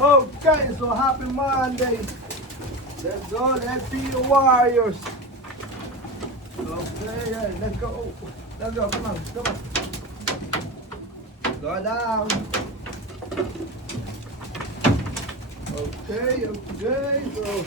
Okay, so happy Monday. Let's go, let's be the Warriors. Okay, let's go. Let's go, come on, come on. Go down. Okay, okay, so.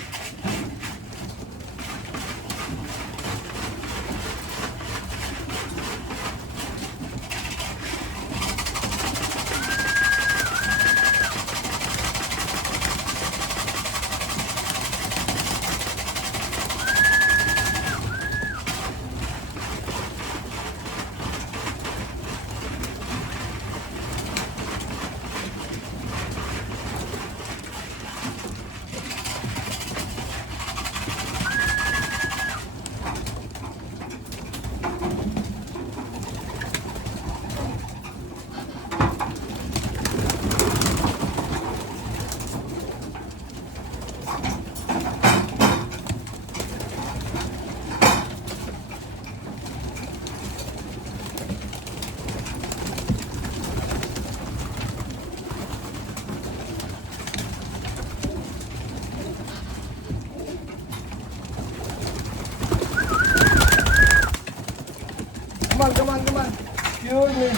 Come on, come on, come on. Excuse me.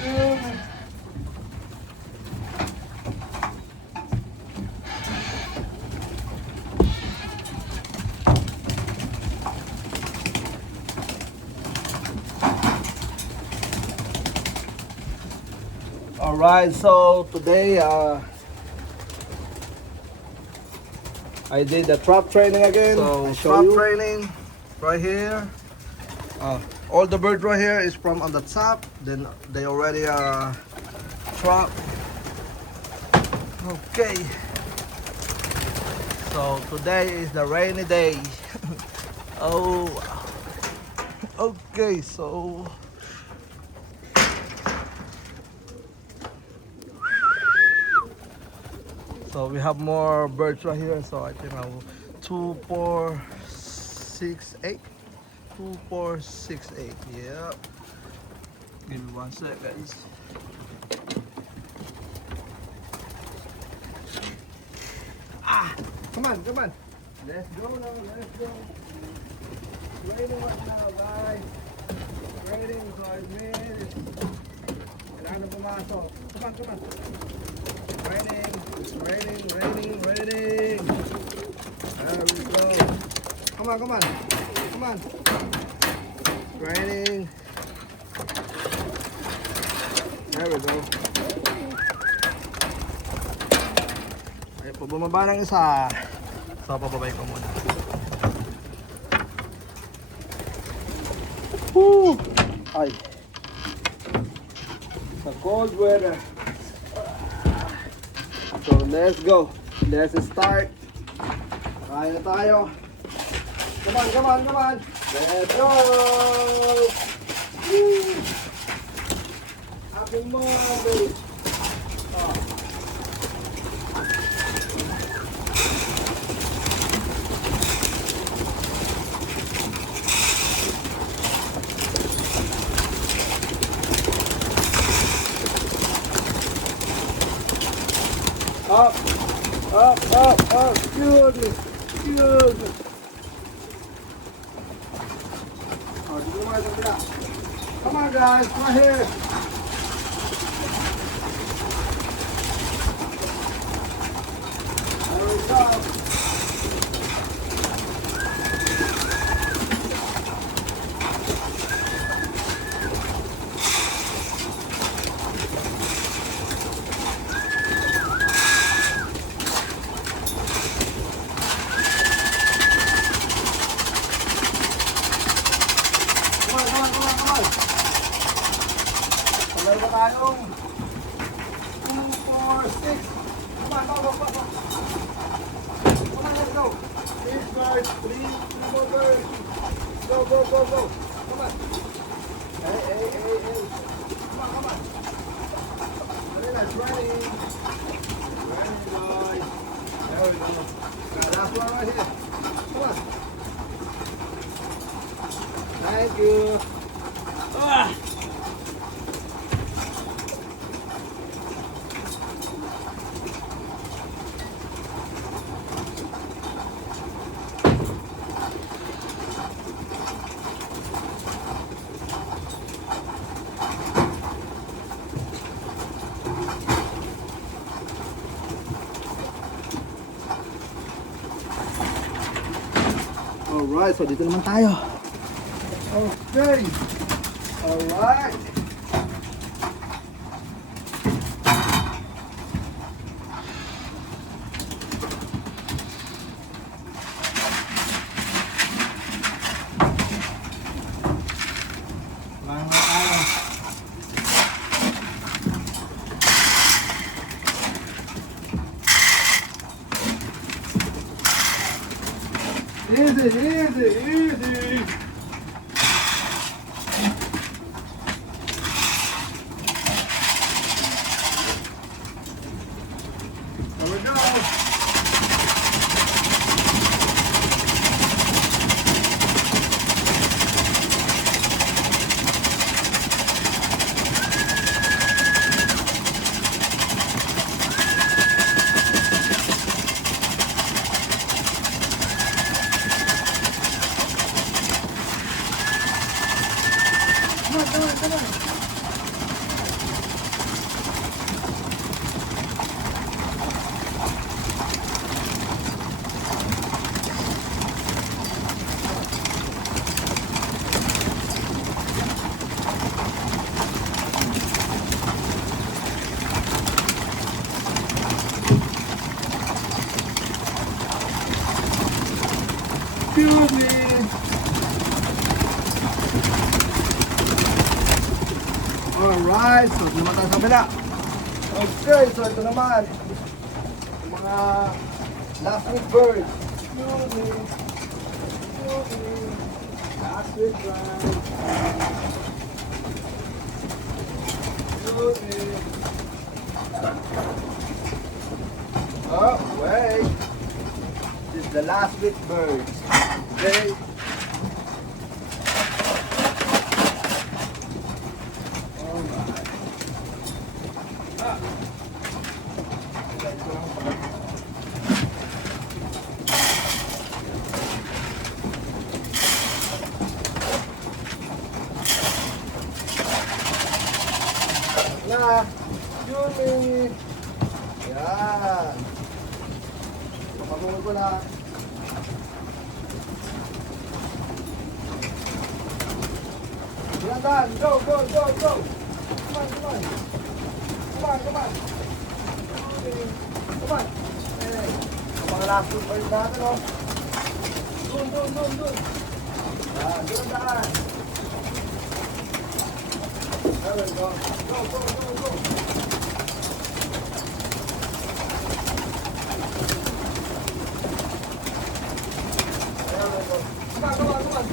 Excuse me. All right, so today I did the trap training again. So trap training right here. All the birds right here is from on the top. Then they already trap. Okay. So today is the rainy day. Oh. Okay, so. So we have more birds right here. So I think I will 2, 4, 6, 8. 2, 4, 6, 8. Yeah. Give me 1 sec, guys. Come on, come on. Let's go now, let's go. Raining right now, guys. Raining, so I made. Kailangan pumasok. Come on, come on. Raining, raining, raining, raining. There we go. Come on, come on. Come on. Raining. There we go. Ay, bumaba ng isa. So, pababay ko muna. Woo! Ay. Sa cold weather. So, let's go. Let's start. Kaya na tayo. Come on, come on, come on. Let's go! Woo! Happy Monday! Up, up, up, up. Excuse me, excuse me. Oh, dito naman sa sila. Come on guys, come here. There we go. Meron pa tayong 2, 4, 6. Come on, go, go, go, go. Come on, let's go. 6 birds, 3 more birds. Go, go, go, go. Come on. Hey, hey, hey, hey. Come on, come on. It's running. Running, guys. There we go. Last one right here. Come on. Thank you. Ah. Alright, so dito naman tayo. Okay. Alright. Kumain na tayo. Easy, easy, easy. There we go. Come on, come on, come on. Excuse me. Alright, so ito naman tayo sa kabila. Okay, so ito naman. Yung mga last week birds. Excuse me. Excuse me. Last week birds. Excuse me. Oh, wait. This is the last week birds. Okay. Na, Yumi. Yan. Papagulog ko na. Yan, go, go, go, go. Come on, come on. Come on, come on. Come on. Hey, mga last two pa rin natin, oh. Doon, doon, doon, doon. Yan, doon daan. There we go. Go, go, go, go. There we go. Come on, come on, come on.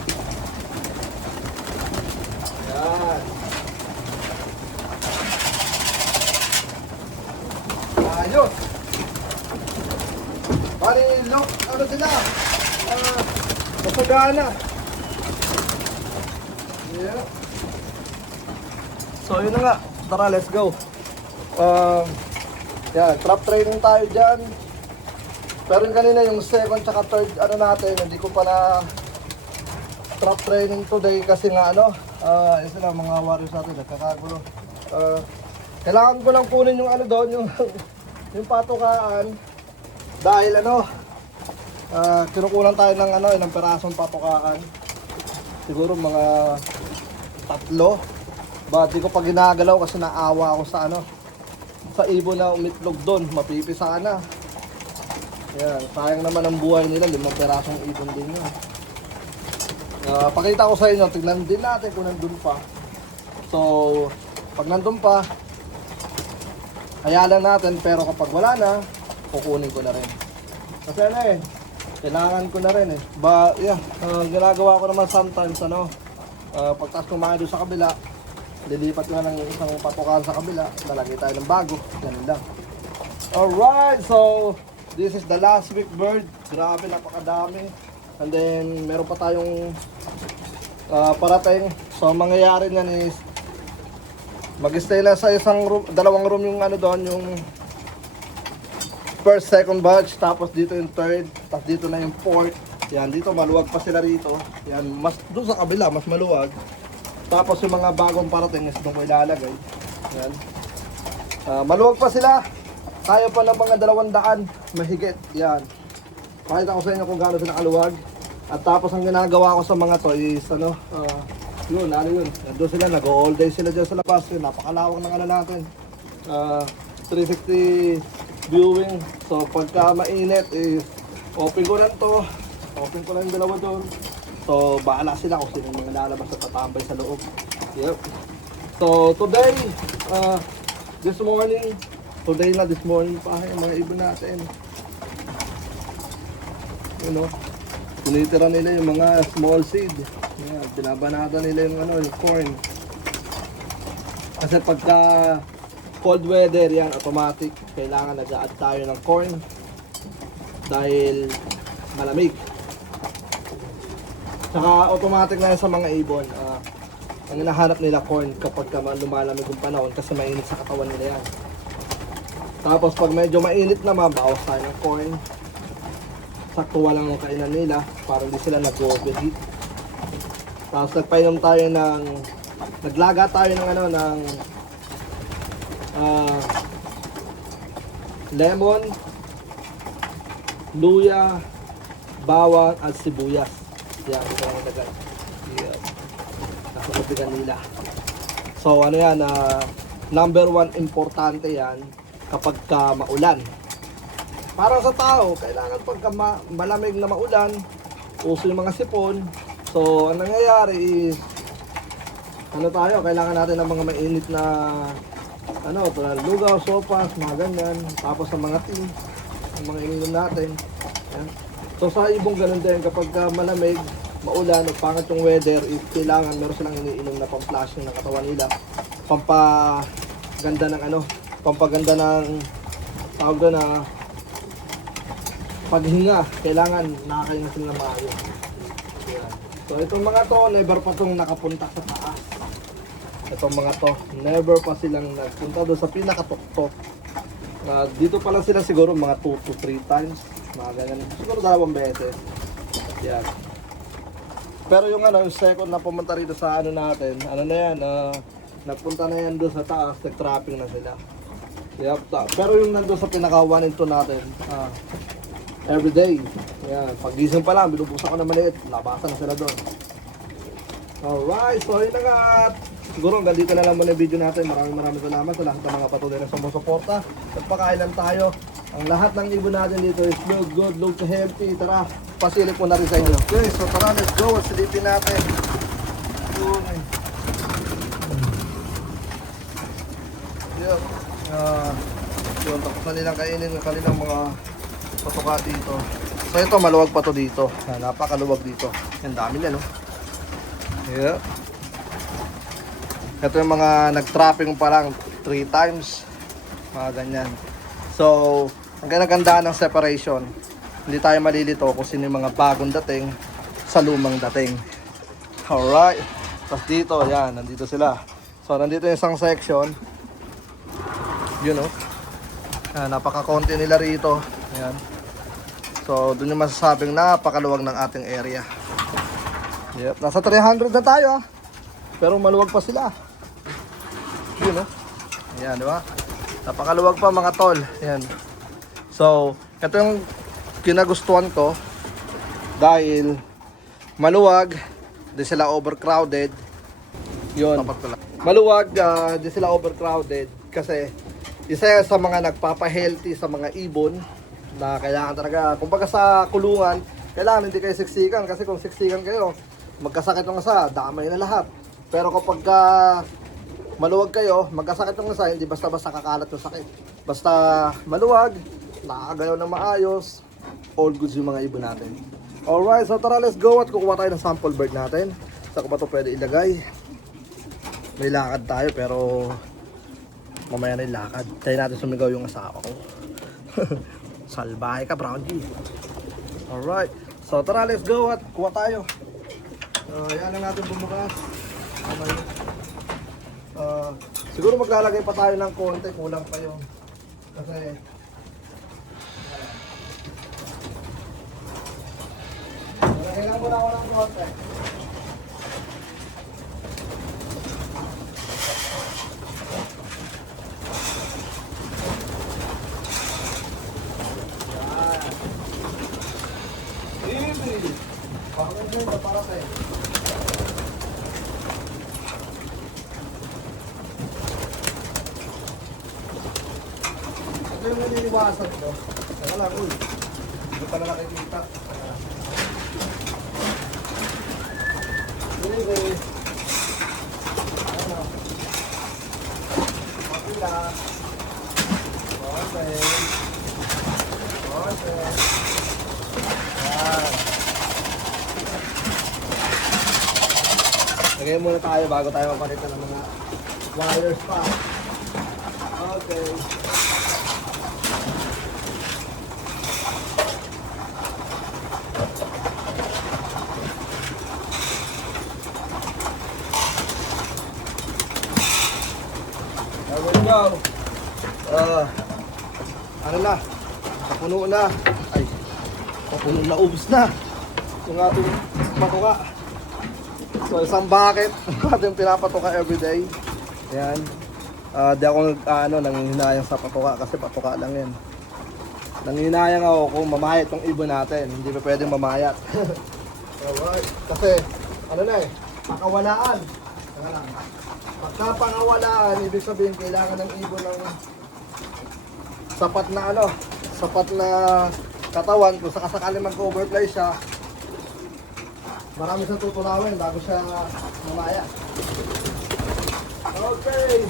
Yan. Ayos. Bali, look, ano sila? Masagana. Yeah. So yun na nga, tara let's go. Yan, trap training tayo dyan. Pero yung kanina yung second tsaka third ano natin, hindi ko pa na trap training today kasi nga ano, isa lang mga warriors natin, nagkakagulo. Kailangan ko lang kunin yung ano doon, yung, yung patukaan. Dahil ano, kinukunan tayo ng ano, ilang perasong patukaan. Siguro mga 3. Ba, di ko pa ginagalaw kasi naawa ako sa ano, sa ibon na umitlog doon, mapipisa na. Yan, sayang naman ang buhay nila, 5 perasong ibon din yun. Pakita ko sa inyo, tignan din natin kung nandun pa. So, pag nandun pa, hayalan natin, pero kapag wala na, kukunin ko na rin. Kasi ano eh, kailangan ko na rin eh. Ba, yeah, ginagawa ko naman sometimes ano, pagtas kumain doon sa kabila, lilipat ko na ng isang patukan sa kabila, lalagay tayo ng bago, ganun lang. Alright, so this is the last week bird. Grabe, napakadami. And then meron pa tayong parating. So ang mangyayari niyan is mag-stay na sa isang room, 2 room yung ano doon, yung first, second batch, tapos dito yung third, tapos dito na yung fourth. Yan, dito maluwag pa sila rito. Yan, mas doon sa kabila mas maluwag. Tapos yung mga bagong parating is doon ko ilalagay. Yan. Maluwag pa sila. Kaya pa ng mga 200 mahigit. Yan. Pakita ko sa inyo kung gaano sila kaluwag. At tapos ang ginagawa ko sa mga to is yun, nandun sila, nag-all day sila dyan sa labas. Yun, napakalawak ng ano natin. 360 viewing. So pagka mainit is open ko lang to. Open ko lang yung dalawa doon. So bahala sila kung sino yung lalabas at tatambay sa loob. Yep. So today, this morning pa yung mga ibon natin. You know, tinitira nila yung mga small seed. Yan, binabanata nila yung yung corn. Kasi pagka cold weather yan, automatic kailangan nag-a-add tayo ng corn dahil malamig. Saka automatic na yan sa mga ibon. Ang hinahanap nila corn kapag lumalamig yung panahon kasi mainit sa katawan nila yan. Tapos pag medyo mainit naman, bawas tayo ng corn. Saktuwa lang ang kainan nila para hindi sila nag-overheat. Tapos nagpainom tayo naglaga tayo ng lemon, luya, bawang at sibuyas. Yan, ito ang dagan. Yan. Nakasabigan nila. So ano yan, number 1 importante yan kapag maulan. Para sa tao, kailangan pagka malamig na maulan, uso yung mga sipon. So, ang nangyayari is, kailangan natin ng mga mainit na, tulad lugaw, sopas, mga ganyan. Tapos sa mga tea, ang mga ininom natin. Yan. So, sa ibong ganun din, kapag malamig, maulan, o pangit yung weather, is kailangan meron silang iniinom na pang-flushing ng katawan nila. Pampaganda ng, tawag doon na, paghinga, kailangan nakakahinga sila ng maayos. Yan. So itong mga to, never pa itong nakapunta sa taas. Itong mga to, never pa silang nagpunta doon sa pinakatuktok. Dito pa lang sila siguro mga 2 to 3 times. Mga ganyan. Siguro 2 beses. Yan. Pero yung yung second na pumunta rito sa natin, na yan, nagpunta na yan doon sa taas, nag-trapping na sila. Yep. Pero yung nandun sa pinaka 1 and 2 natin, everyday. Yan, pagising pa lang, binubusan ko na maliit, labasan na sila doon. Alright, so yun na nga. Siguro hanggang dito na lang muna yung video natin. Maraming salamat sa lahat ng mga patuloy na sumusuporta. At pakailan tayo. Ang lahat ng ibon natin dito is look healthy. Tara, pasilip mo na rin sa inyo. Okay, so tara, let's go. Silipin natin. Yun, tapos na nilang kainin ng kanilang mga patuka dito. So ito, maluwag pa to dito. Napakaluwag dito. Ang dami niya, no? Yeah. Ito yung mga nag-trapping pa lang 3 times. Mga ganyan. So, ang ganda ng separation. Hindi tayo malilito kung sino yung mga bagong dating sa lumang dating. Alright. Tapos dito, yan, nandito sila. So, nandito yung isang section. Yun, no? Napaka-konti nila rito. Ayan. So, dun yung masasabing napakaluwag ng ating area. Yep. Nasa 300 na tayo, ah. Pero maluwag pa sila. Yun, no? Ayan, di ba? Napakaluwag pa, mga tol. Ayan. So, ito yung kinagustuhan ko. Dahil maluwag, di sila overcrowded. Yun. Maluwag, di sila overcrowded. Kasi, isa sa mga nagpapa-healthy sa mga ibon na kailangan talaga, kumbaga sa kulungan, kailangan hindi kayo siksikan kasi kung siksikan kayo, magkasakit yung isa, damay na lahat. Pero kapag maluwag kayo, magkasakit yung isa, hindi basta-basta kakalat yung sakit. Basta maluwag, nakakagalaw na maayos, all goods yung mga ibon natin. Alright, so tara, let's go at kukuha tayo ng sample bird natin. Saan ko ba ito pwede ilagay? May lakad tayo pero mamaya na yung lakad. Tayo natin sumigaw yung asawa ko. Salbahe ka, Brownie. Alright. So tara, let's go at kuha tayo. Yan lang natin bumukas. Siguro maglalagay pa tayo ng konti. Kulang pa yun. Kasi malagay lang muna ako ng konti. Ano yung para tayo? Ito yung naniniwasan ko. Saka lang, uy. Hindi pala nakikita. Anyway. Ano? Okay lang. Okay. Okay. Yan. Lagay muna tayo bago tayo mapalitan ng mga wires pa. Okay. There we go. Ano na? Kapuno na. Ay, kapuno na, ubos na. Yung ating patuka. So, isang bucket ating pinapatuka everyday. Ayan. Di ako nanghihinayang sa patuka kasi patuka lang yan. Nanghihinayang ako kung mamayat tong ibon natin. Hindi pa pwedeng mamayat. Alright. Kasi, ano na eh, pakawalaan. Teka lang. Pagka pangawalaan, ibig sabihin kailangan ng ibon ng sapat na katawan. Kung sakasakali mag-overfly siya, marami siyang tutulawin bago siya mamaya. Okay.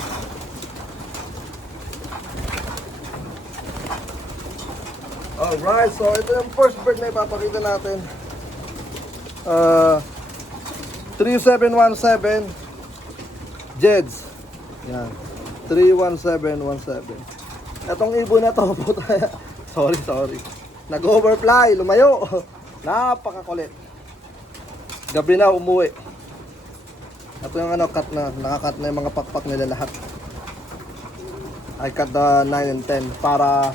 Alright, so ito yung first bird na ipapakita natin. 3717 Jeds. Yan. 31717. Etong ibon na to, puta. Sorry. Nag-overfly, lumayo. Napakakulit. Gabi na umuwi. Ito yung cut na, nakakat na yung mga pakpak nila lahat. I cut the 9 and 10 para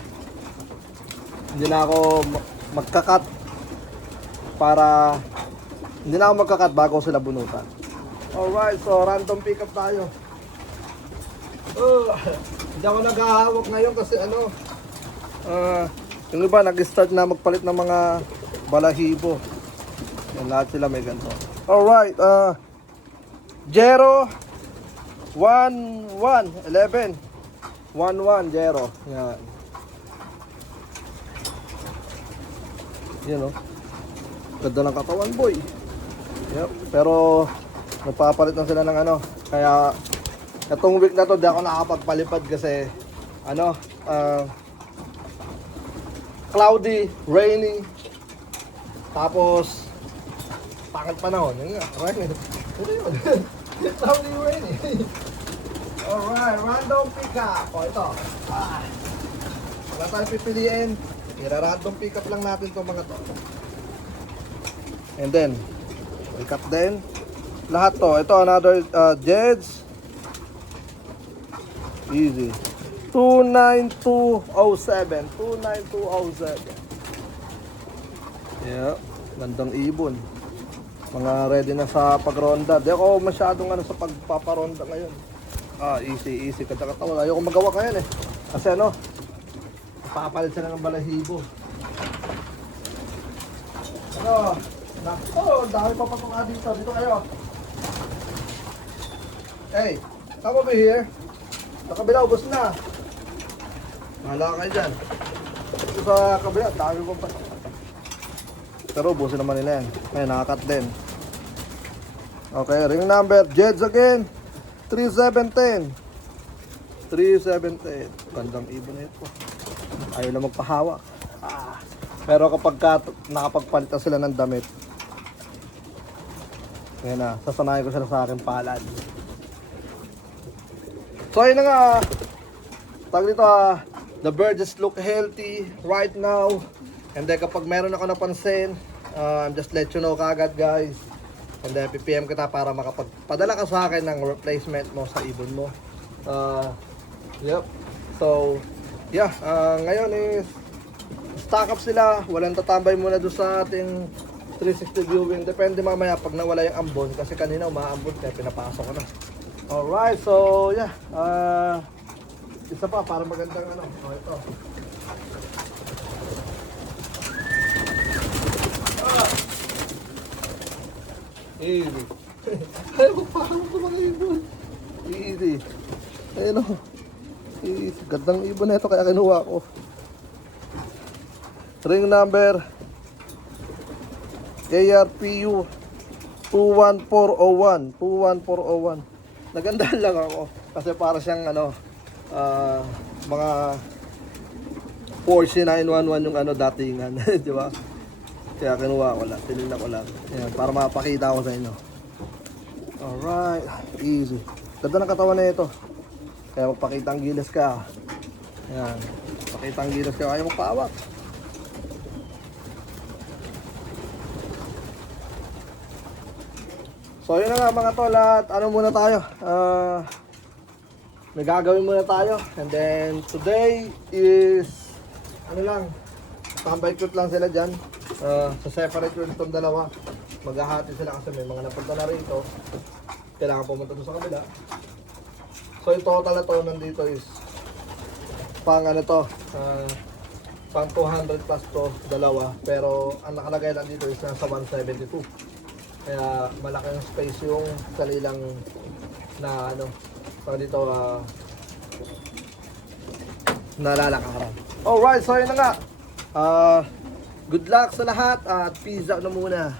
hindi na ako magkakat bago sila bunutan. Alright, so random pick up tayo. Hindi ako naghahawak ngayon kasi yung iba nag-start na magpalit ng mga balahibo. Yan, lahat sila may ganito. Alright, Jero 11 Jero. Yan. Yan o. Ganda ng katawan, boy. Yep. Pero nagpapalit na sila ng kaya itong week na to di ako nakapagpalipad kasi cloudy, rainy, tapos pangit panahon. Yun nga, rainy. Ito yun. Cloudy, rainy. Alright, random pick up. O ito. Wala tayong pipiliin. Ira-random pick up lang natin itong mga to. And then pick up din lahat to. Ito another Jeds. Easy. 29207. 29207. Yeah, gandang ibon. Mga ready na sa pagronda. Di ako masyadong sa pagpaparonda ngayon. Easy. Kata-kata. Ayoko magawa ngayon eh. Kasi papalit sila ng balahibo. Nako, dami pa patuka dito. Dito kayo. Hey, come over here. Sa kabila, ubos na. Mahala kayo dyan. Dito sa kabila, dami pa patuka. Pero ubusin naman nila yan. Ngayon, nakakat din. Okay, ring number. Jeds again. 3710. 3710. Gandang ibon na ito. Ayaw na magpahawak. Pero kapag nakapagpalitan sila ng damit, ngayon na, sasanayin ko sila sa aking palad. So ayun na nga, tag dito the birds look healthy right now. And then kapag meron ako napansin, just let you know kagad guys. And then PPM kita para makapagpadala ka sa akin ng replacement mo sa ibon mo. Yep. So yeah, ngayon is stock up sila, walang tatambay muna doon sa ating 360 viewing. Depende mamaya pag nawala yung ambon kasi kanina umaambon kaya pinapasok ko na. Alright, so yeah, isa pa para magandang ito. Easy. Ayaw, parang ito mga ibon. Easy. Ayun o. Easy. Gandang ibon na ito kaya kinuha ko. Ring number ARPU 21401. 21401. Nagandahan lang ako. Kasi para siyang ano, mga Porsche 911 yung ano datingan. Di ba? Kaya kinuha ko lang. Tinignan ko lang. Ayan, para mapakita ko sa inyo. Alright. Easy. Ganda ng katawan na ito. Kaya magpakita ang gilas ka. Ayan. Pakita ang gilas ka. Kaya magpawak. So yun na nga mga tol, at ano muna tayo, may gagawin muna tayo. And then today is ano lang, tambay cute lang sila dyan. Sa separate ko itong dalawa. Maghahati sila kasi may mga napunta na rito. Kailangan pumunta doon sa kabila. So yung total na to nandito is pang ano to, pang 200 plus to dalawa. Pero ang nakalagay lang dito is nasa 172. Kaya malaki yung space yung kanilang na ano, pag dito nalalakaran. Alright, so yun na nga. Good luck sa lahat at peace out na muna.